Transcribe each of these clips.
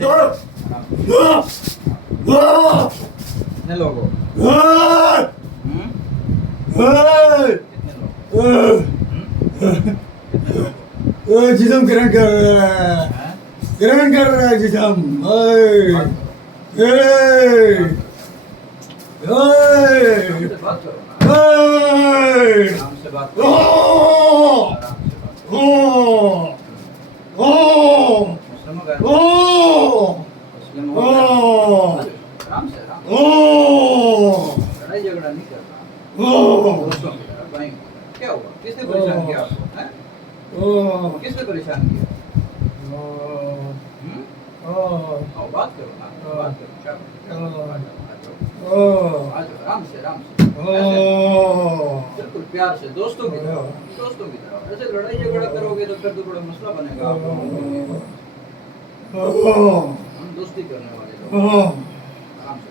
कितने लोग हो? कितने लोग हो? कितने लोग हो? जिसम ग्रहण कर रहा है, हैं? ग्रहण कर रहा है जिसम। बात करो। आराम से बात करो ना। आराम से बात करो। मुस्लिम हो गए? मुस्लिम हो गए? आराम से आराम से। लड़ाई झगड़ा नहीं करना। दोस्तों की तरह, भाई की तरह। क्या हुआ? किसने परेशान किया आपको? हैं? किसने परेशान किया? आओ बात करो ना। बात करो। शाबाश। आ जाओ आराम से आराम से। ऐसे बिल्कुल प्यार से दोस्तों की तरह। दोस्तों की तरह। ऐसे लड़ाई झगड़ा करोगे तो फिर तो बड़ा मसला बनेगा आप लोगों के लिए। हम दोस्ती करने वाले लोग। आराम से।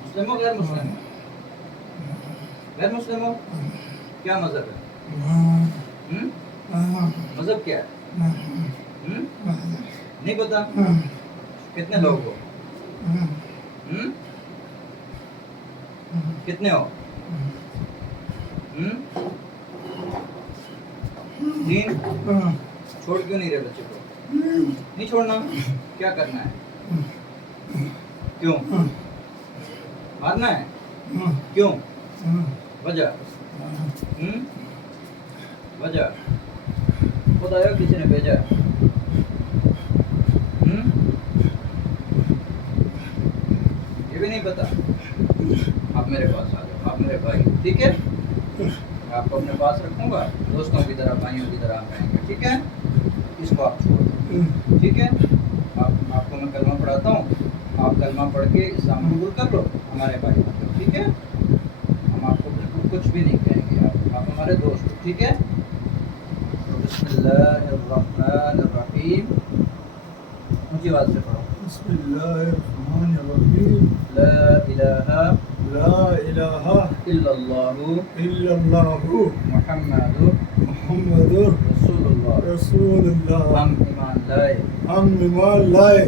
मुस्लिम हो गैर मुस्लिम हो? गैर मुस्लिम हो? क्या मजहब है? मजहब क्या है? नहीं पता? कितने लोग हो? कितने हो? 3? छोड़ क्यों नहीं रहे बच्चे को? नहीं छोड़ना? क्या करना है? क्यों? मारना है? क्यों? वजह? वजह? बताया किसी ने भेजा है? ये भी नहीं पता? आप मेरे पास आ जाओ। आप मेरे भाई, ठीक है? मैं आपको अपने पास रखूंगा। दोस्तों की तरह, भाइयों की तरह आप रहेंगे, ठीक है? इसको आप छोड़ दो, ठीक है? आपको मैं कलमा पढ़ाता हूँ। आप कलमा पढ़ के इस्लाम कबूल कर लो, हमारे भाई बन जाओ, ठीक है? हम आपको बिल्कुल कुछ भी नहीं कहेंगे। आप हमारे दोस्त हो, ठीक है? तो बिस्मिल्लाहिर्रहमानिर्रहीम। ऊंची आवाज से पढ़ो। बिस्मिल्लाहिर्रहमानिर्रहीम। ला इलाहा ला इलाहा इल्लल्लाहु इल्लल्लाहु मुहम्मदुर मुहम्मदुर रसूलुल्लाह। रसूलुल्लाह। हम ईमान लाए हम ईमान लाए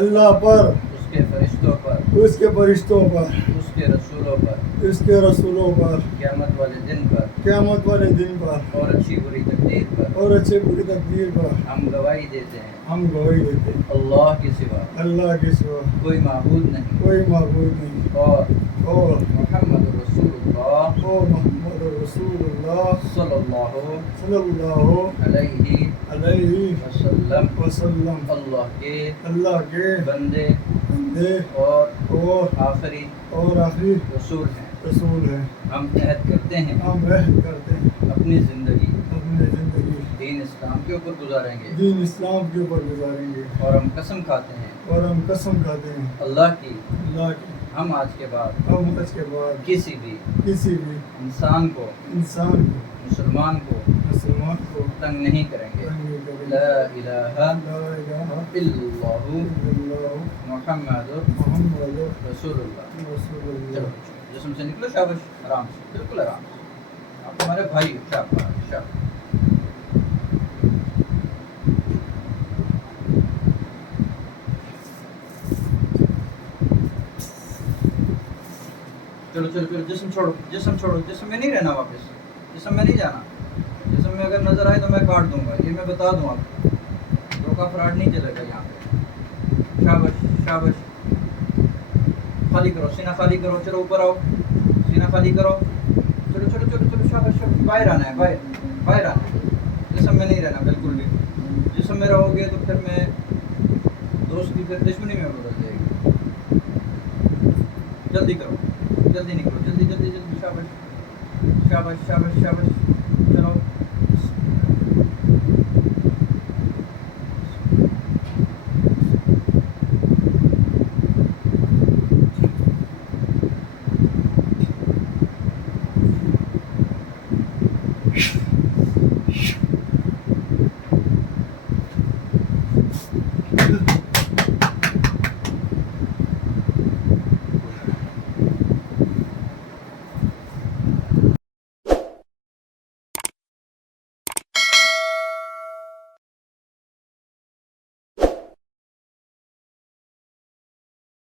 अल्लाह पर, उसके फरिश्तों पर, उसके फरिश्तों पर, उसके रसूलों पर, उसके रसूलों पर, क़यामत वाले दिन पर क़यामत वाले दिन पर और अच्छी बुरी तकदीर पर और अच्छे बुरी तकदीर पर हम गवाही देते हैं। हम गवाही देते हैं अल्लाह के सिवा अल्लाह के सिवा कोई माबूद नहीं कोई माबूद नहीं और और मुहम्मद रसूलुल्लाह मोहम्मद रसूलुल्लाह सल्लल्लाहु सल्लल्लाहु अलैहि अलैहि वसल्लम वसल्लम अल्लाह के बंदे और और आखिरी आखिरी रसूल हैं। रसूल है। हम अहद करते हैं हम रहम करते हैं अपनी ज़िंदगी अपनी जिंदगी दीन इस्लाम के ऊपर गुजारेंगे दीन इस्लाम के ऊपर गुजारेंगे और हम कसम खाते हैं और हम कसम खाते हैं अल्लाह की अल्लाह की हम आज के बाद हम आज के बाद किसी भी किसी भी इंसान को, इंसान को, मुसलमान को मुसलमान को तंग नहीं करेंगे। तंग नहीं करेंगे। ला इलाहा ला इलाहा इल्लल्लाहु इल्लल्लाहु मुहम्मदुर मुहम्मदुर रसूलुल्लाह। रसूलुल्लाह। चलो जिस्म से निकलो, शाबाश, आराम से, बिल्कुल आराम से। आप हमारे भाई हो, शाबाश शाबाश। चलो चलो चलो, जिस्म छोड़ो, जिस्म छोड़ो, जिस्म में नहीं रहना वापस, जिस्म में नहीं जाना। जिस्म में अगर नजर आए तो मैं काट दूंगा, ये मैं बता दूं आपको। धोखा फ्रॉड नहीं चलेगा यहाँ पे। शाबाश शाबाश। खाली करो, सीना खाली करो, चलो ऊपर आओ, सीना खाली करो, चलो चलो चलो चलो, शाबाश शाबाश। बाहर आना है, बाहर बाहर आना है, जिस्म में नहीं रहना बिल्कुल भी। जिस्म में रहोगे तो फिर मैं दोस्ती फिर दुश्मनी में बदल जाएगी। जल्दी करो, जल्दी निकलो, जल्दी जल्दी जल्दी, शाबाश शाबाश शाबाश शाबाश।